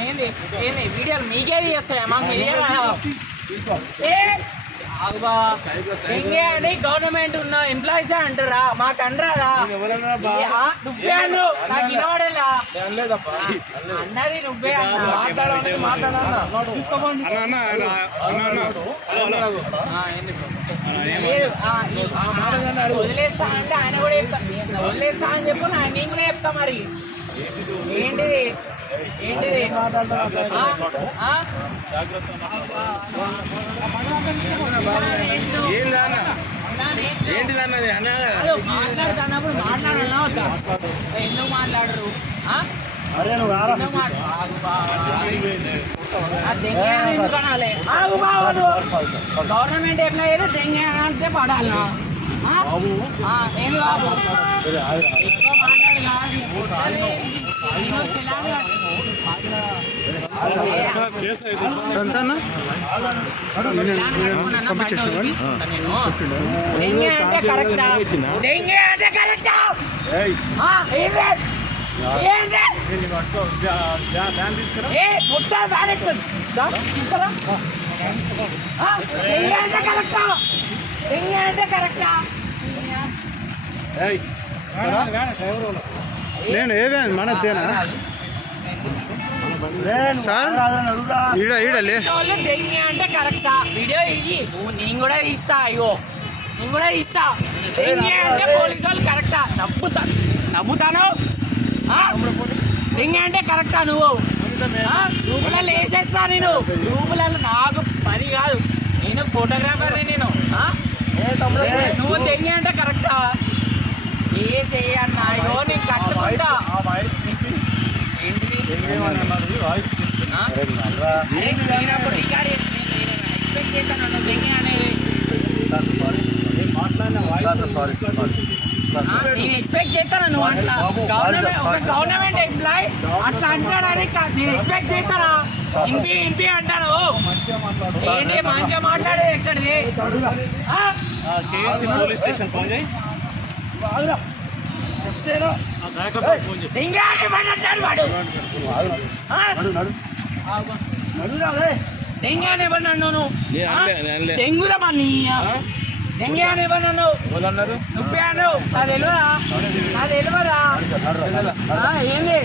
ఏంది ఏంది వీడియోలు మీకేది చేస్తాయా మాకు అని గవర్నమెంట్ ఉన్న ఎంప్లాయీస్ అంటారా మాకు అనరాదా నువ్వే అను నాకు వినవాడేలా అన్నది నువ్వే వదిలేస్తా అంటే ఆయన కూడా చెప్తా వదిలేస్తా అని చెప్పు నేను కూడా చెప్తా మరి ఏంటిది ఏంటిది ఏంటిదన్నది అన్న మాట్లాడుతున్నప్పుడు మాట్లాడాలా వద్దా ఎందుకు మాట్లాడరు గవర్నమెంట్ ఎట్లా అయితే దెంగే పడాలి ఏం బాబు ఎక్కువ మాట్లాడాలి అంటే కరెక్టా దెంగే అంటే కరెక్టా నేను ఏమే మన తేనా సార్ ఈడలే దెంగే అంటే కరెక్టా వీడియో ఇయ్యి నేను కూడా ఇస్తా అయ్యో నేను కూడా ఇస్తా దెంగే అంటే పోలీసు వాళ్ళు కరెక్టా నవ్వుతాను దెంగే అంటే కరెక్టా నువ్వు రూపులలో వేసేస్తా నేను రూపులలో నాకు పని కాదు నేను ఫోటోగ్రాఫర్ని నేను నువ్వు దెంగే అంటే కరెక్టా ఏ చెయ్యన్నాయో నేను కట్టుకుంటా ఏంటిది ఎక్స్పెక్ట్ చేస్తాను దెంగే అనేది నేను ఎక్స్పెక్ట్ చేస్తాను నువ్వు అట్లా గవర్నమెంట్ ఎంప్లాయ్ అట్లా అంటాడని నేను ఎక్స్పెక్ట్ చేస్తానా ఇంపి అంటాను ఏంటి మంచిగా మాట్లాడేది ఎక్కడిది దెంగే అని ఎవరు నన్ను దెంగుదమ్మా నీ దెంగే అని ఎవరు నన్ను నువ్వే అను అది తెలియదా ఏంది